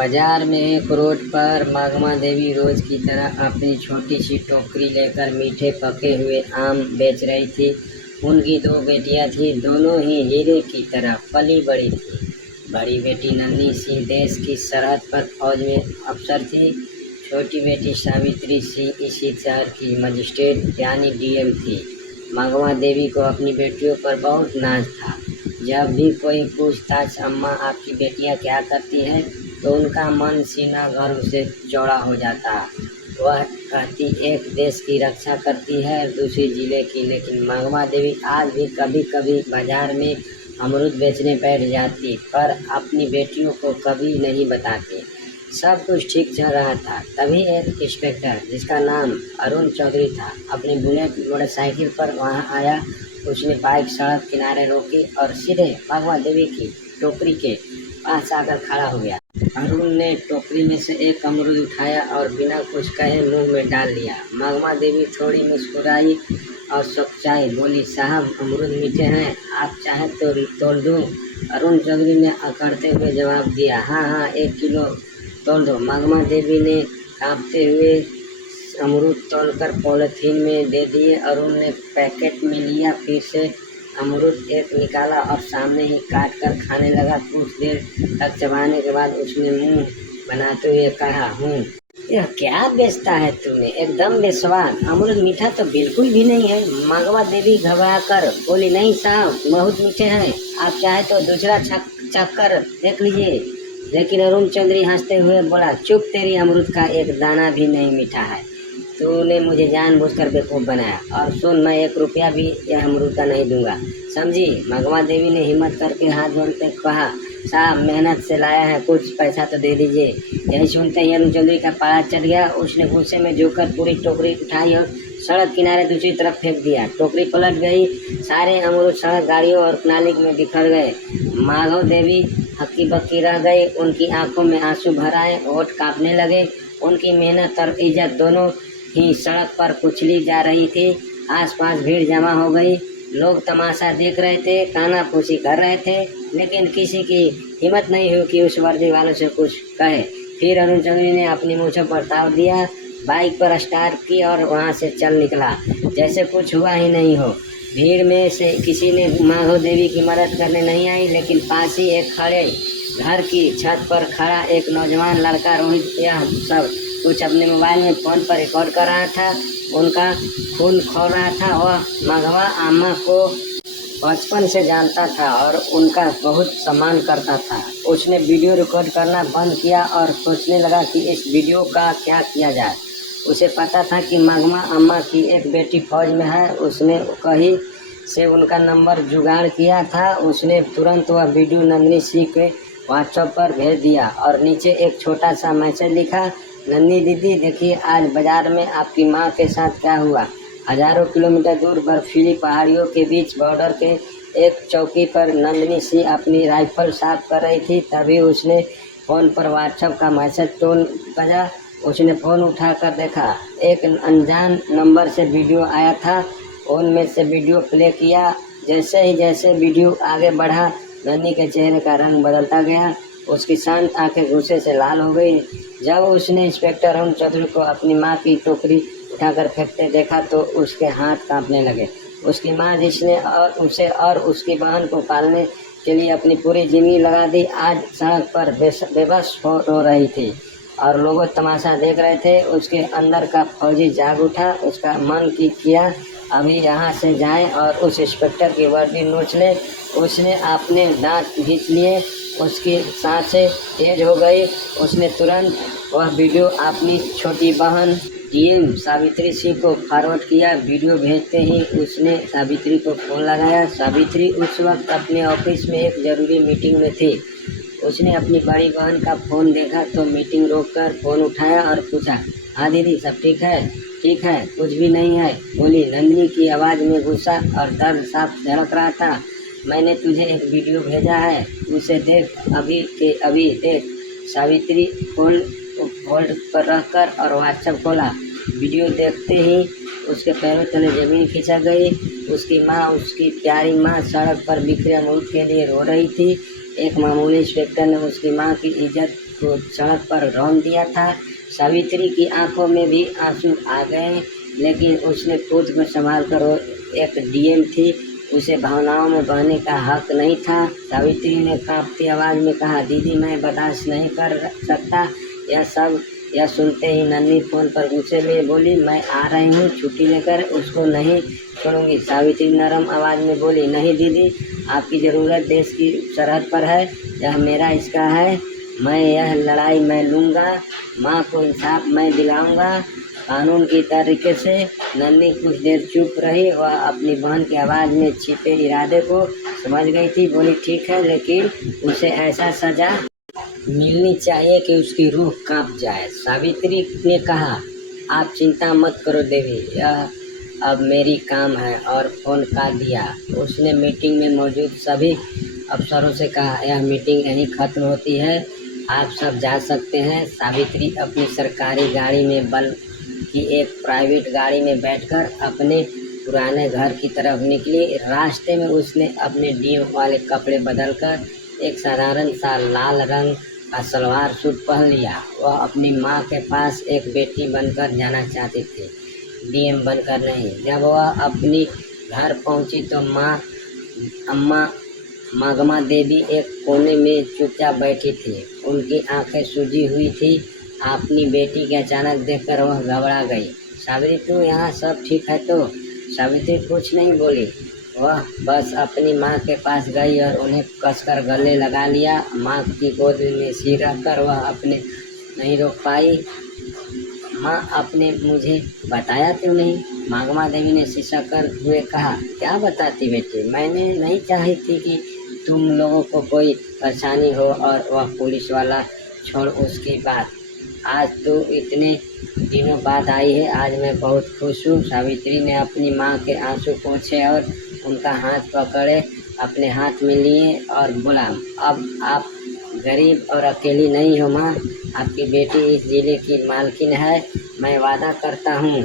बाजार में एक रोड पर मागमा देवी रोज की तरह अपनी छोटी सी टोकरी लेकर मीठे पके हुए आम बेच रही थी। उनकी दो बेटियां थी, दोनों ही हीरे की तरह पली बड़ी थी। बड़ी बेटी नन्ही सी देश की सरहद पर फौज में अफसर थी। छोटी बेटी सावित्री सी इसी शहर की मजिस्ट्रेट यानी डीएम थी। मागमा देवी को अपनी बेटियों पर बहुत नाज था। जब भी कोई पूछताछ अम्मा आपकी बेटियां क्या करती है, तो उनका मन सीना गर्व से चौड़ा हो जाता। वह कहती एक देश की रक्षा करती है, दूसरी जिले की। लेकिन मागमा देवी आज भी कभी कभी बाजार में अमरूद बेचने बैठ जाती, पर अपनी बेटियों को कभी नहीं बताती। सब कुछ ठीक चल रहा था, तभी एक इंस्पेक्टर जिसका नाम अरुण चौधरी था अपनी बुलेट मोटरसाइकिल पर वहां आया। उसने बाइक सड़क किनारे रोकी और सीधे मागमा देवी की टोकरी के पास आकर खड़ा हो गया। अरुण ने टोकरी में से एक अमरूद उठाया और बिना कुछ कहे मुंह में डाल लिया। मागमा देवी थोड़ी मुस्कुराई और सच्चाई बोली, साहब अमरूद मीठे हैं, आप चाहे तो तोल दूं? अरुण चौधरी ने अकड़ते हुए जवाब दिया, हाँ हाँ 1 किलो तोल दो। मागमा देवी ने कांपते हुए अमरूद तोलकर पॉलिथीन में दे दिए। अरुण ने पैकेट में लिया, फिर से अमरूद एक निकाला और सामने ही काट कर खाने लगा। कुछ देर तक चबाने के बाद उसने मुंह बनाते हुए कहा, यह क्या बेचता है तूने, एकदम बेस्वाद, अमरूद मीठा तो बिल्कुल भी नहीं है। मागमा देवी घबरा कर बोली, नहीं साहब बहुत मीठे हैं, आप चाहे तो दूसरा चख कर देख लीजिए। लेकिन अरुण चौधरी हंसते हुए बोला, चुप, तेरी अमरूद का एक दाना भी नहीं मीठा है। तूने मुझे जानबूझकर बेवकूफ़ बनाया, और सुन, मैं 1 रुपया भी यह अमरूद का नहीं दूंगा, समझी? मागमा देवी ने हिम्मत करके हाथ जोड़ते कहा, साहब मेहनत से लाया है, कुछ पैसा तो दे दीजिए। यही सुनते ही अरुण चौधरी का पारा चढ़ गया। उसने गुस्से में झुककर पूरी टोकरी उठाई और सड़क किनारे दूसरी तरफ फेंक दिया। टोकरी पलट गई, सारे अमरूद सड़क, गाड़ियों और नाली में बिखर गए। माधव देवी हक्की बक्की रह गई, उनकी आंखों में आंसू भर आए, होठ कांपने लगे। उनकी मेहनत और इज्जत दोनों ही सड़क पर कुचली जा रही थी। आसपास भीड़ जमा हो गई, लोग तमाशा देख रहे थे, कानाफूसी कर रहे थे, लेकिन किसी की हिम्मत नहीं हुई कि उस वर्दी वालों से कुछ कहे। फिर अरुण चौधरी ने अपनी मूंछों पर ताव दिया, बाइक पर स्टार्ट की और वहां से चल निकला जैसे कुछ हुआ ही नहीं हो। भीड़ में से किसी ने माधव देवी की मदद करने नहीं आई, लेकिन पास ही एक खड़े घर की छत पर खड़ा एक नौजवान लड़का रोहित यह सब कुछ अपने मोबाइल में फ़ोन पर रिकॉर्ड कर रहा था। उनका खून खौल रहा था। वह मागमा अम्मा को बचपन से जानता था और उनका बहुत सम्मान करता था। उसने वीडियो रिकॉर्ड करना बंद किया और सोचने लगा कि इस वीडियो का क्या किया जाए। उसे पता था कि मागमा अम्मा की एक बेटी फौज में है। उसने कहीं से उनका नंबर जुगाड़ किया था। उसने तुरंत वह वीडियो नंदिनी सी के व्हाट्सएप पर भेज दिया और नीचे एक छोटा सा मैसेज लिखा, नन्ही दीदी देखिए आज बाजार में आपकी माँ के साथ क्या हुआ। हजारों किलोमीटर दूर बर्फीली पहाड़ियों के बीच बॉर्डर के एक चौकी पर नंदिनी सी अपनी राइफल साफ कर रही थी। तभी उसने फ़ोन पर व्हाट्सएप का मैसेज टोन बजा। उसने फ़ोन उठाकर देखा, एक अनजान नंबर से वीडियो आया था। फ़ोन में से वीडियो प्ले किया। जैसे वीडियो आगे बढ़ा, नन्ही के चेहरे का रंग बदलता गया। उसकी शांत आंखें गुस्से से लाल हो गई। जब उसने इंस्पेक्टर अरुण चौधरी को अपनी माँ की टोकरी उठाकर फेंकते देखा तो उसके हाथ कांपने लगे। उसकी माँ, जिसने उसे और उसकी बहन को पालने के लिए अपनी पूरी जिंदगी लगा दी, आज सड़क पर बेबस रो रही थी और लोग तमाशा देख रहे थे। उसके अंदर का फौजी जाग उठा। उसका मन की किया अभी यहाँ से जाए और उस इंस्पेक्टर की वर्दी नोच ले। उसने अपने दांत खींच लिए, उसकी सांसें तेज हो गई। उसने तुरंत वह वीडियो अपनी छोटी बहन डीएम सावित्री सिंह को फॉरवर्ड किया। वीडियो भेजते ही उसने सावित्री को फ़ोन लगाया। सावित्री उस वक्त अपने ऑफिस में एक ज़रूरी मीटिंग में थी। उसने अपनी बड़ी बहन का फ़ोन देखा तो मीटिंग रोककर फ़ोन उठाया और पूछा, हाँ दीदी सब ठीक है? ठीक है, कुछ भी नहीं है, बोली। नंदिनी की आवाज़ में गुस्सा और दर्द साफ झलक रहा था। मैंने तुझे एक वीडियो भेजा है, उसे देख, अभी के अभी देख। सावित्री फ़ोन होल्ड पर रखकर और व्हाट्सएप खोला। वीडियो देखते ही उसके पैरों तले ज़मीन खिसक गई। उसकी माँ, उसकी प्यारी माँ सड़क पर बिखरे अमरूद के लिए रो रही थी। एक मामूली इंस्पेक्टर ने उसकी माँ की इज्जत उसको सड़क पर रौंद दिया था। सावित्री की आंखों में भी आंसू आ गए, लेकिन उसने खुद को संभाल कर, वो एक डीएम थी, उसे भावनाओं में बहने का हक नहीं था। सावित्री ने कांपती आवाज में कहा, दीदी मैं बर्दाश्त नहीं कर सकता यह सुनते ही नन्ही फोन पर गुस्से में बोली, मैं आ रही हूँ छुट्टी लेकर, उसको नहीं छोड़ूंगी। सावित्री नरम आवाज में बोली, नहीं दीदी, आपकी ज़रूरत देश की सरहद पर है, यह मेरा हिस्सा है, मैं यह लड़ाई मैं लूँगा, माँ को इंसाफ मैं दिलाऊंगा कानून की तरीके से। नन्ही कुछ देर चुप रही, वह अपनी बहन की आवाज़ में छिपे इरादे को समझ गई थी। बोली, ठीक है, लेकिन उसे ऐसा सजा मिलनी चाहिए कि उसकी रूह कांप जाए। सावित्री ने कहा, आप चिंता मत करो देवी, यह अब मेरी काम है, और फोन काट दिया। उसने मीटिंग में मौजूद सभी अफसरों से कहा, यह मीटिंग यहीं खत्म होती है, आप सब जा सकते हैं। सावित्री अपनी सरकारी गाड़ी में बल्कि एक प्राइवेट गाड़ी में बैठकर अपने पुराने घर की तरफ निकली। रास्ते में उसने अपने डीएम वाले कपड़े बदलकर एक साधारण सा लाल रंग का सलवार सूट पहन लिया। वह अपनी माँ के पास एक बेटी बनकर जाना चाहती थी, डीएम बनकर नहीं। जब वह अपनी घर पहुंची तो अम्मा मागमा देवी एक कोने में चुपचाप बैठी थी। उनकी आंखें सूजी हुई थी। अपनी बेटी के अचानक देखकर वह घबरा गई। सावित्री, तू यहाँ सब ठीक है तो? सावित्री कुछ नहीं बोली, वह बस अपनी माँ के पास गई और उन्हें कसकर गले लगा लिया। माँ की गोद में सिर रखकर वह अपने नहीं रोक पाई। माँ, आपने मुझे बताया क्यों नहीं? मागमा देवी ने सिसककर हुए कहा, क्या बताती बेटी, मैंने नहीं चाही थी कि तुम लोगों को कोई परेशानी हो। और वह पुलिस वाला छोड़ उसकी बात, आज तो इतने दिनों बाद आई है, आज मैं बहुत खुश हूँ। सावित्री ने अपनी माँ के आंसू पोंछे और उनका हाथ पकड़े अपने हाथ में लिए और बोला, अब आप गरीब और अकेली नहीं हो माँ, आपकी बेटी इस जिले की मालकिन है। मैं वादा करता हूँ,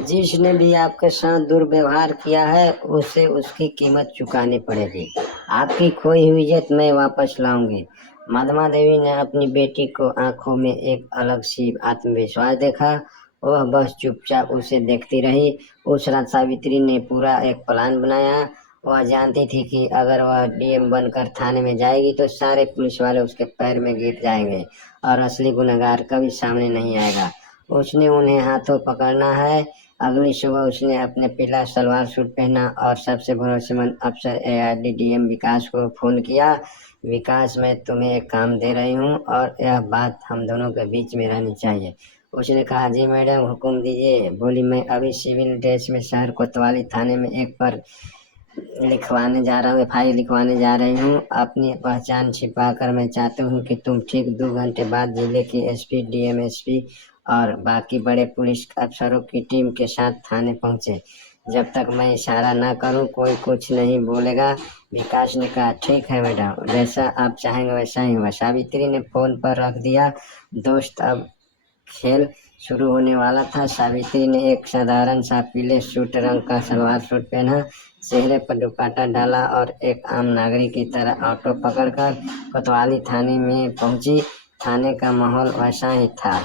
जिसने भी आपके साथ दुर्व्यवहार किया है उसे उसकी कीमत चुकानी पड़ेगी। आपकी खोई हुई इज्जत मैं वापस लाऊंगी। माधमा देवी ने अपनी बेटी को आंखों में एक अलग सी आत्मविश्वास देखा। वह बस चुपचाप उसे देखती रही। उस रात सावित्री ने पूरा एक प्लान बनाया। वह जानती थी कि अगर वह डीएम बनकर थाने में जाएगी तो सारे पुलिस वाले उसके पैर में गिर जाएंगे और असली गुनहगार कभी सामने नहीं आएगा। उसने उन्हें हाथों पकड़ना है। अगली सुबह उसने अपने पीला सलवार सूट पहना और सबसे भरोसेमंद अफसर एआईडी डीएम विकास को फोन किया। विकास, मैं तुम्हें एक काम दे रही हूँ और यह बात हम दोनों के बीच में रहनी चाहिए। उसने कहा, जी मैडम, हुक्म दीजिए। बोली, मैं अभी सिविल ड्रेस में शहर कोतवाली थाने में एक पर लिखवाने जा रहा हूँ, एफआईआर लिखवाने जा रही हूँ। अपनी पहचान छिपा कर मैं चाहती हूँ कि तुम ठीक 2 घंटे बाद जिले की एसपी, डीएमएसपी और बाकी बड़े पुलिस अफसरों की टीम के साथ थाने पहुंचे। जब तक मैं इशारा ना करूं कोई कुछ नहीं बोलेगा। विकास ने कहा, ठीक है मैडम, जैसा आप चाहेंगे वैसा ही होगा। सावित्री ने फोन पर रख दिया। दोस्त, अब खेल शुरू होने वाला था। सावित्री ने एक साधारण सा पीले सूट रंग का सलवार सूट पहना, चेहरे पर दुपट्टा डाला और एक आम नागरिक की तरह ऑटो पकड़कर कोतवाली थाने में पहुंची। थाने का माहौल वैसा ही था।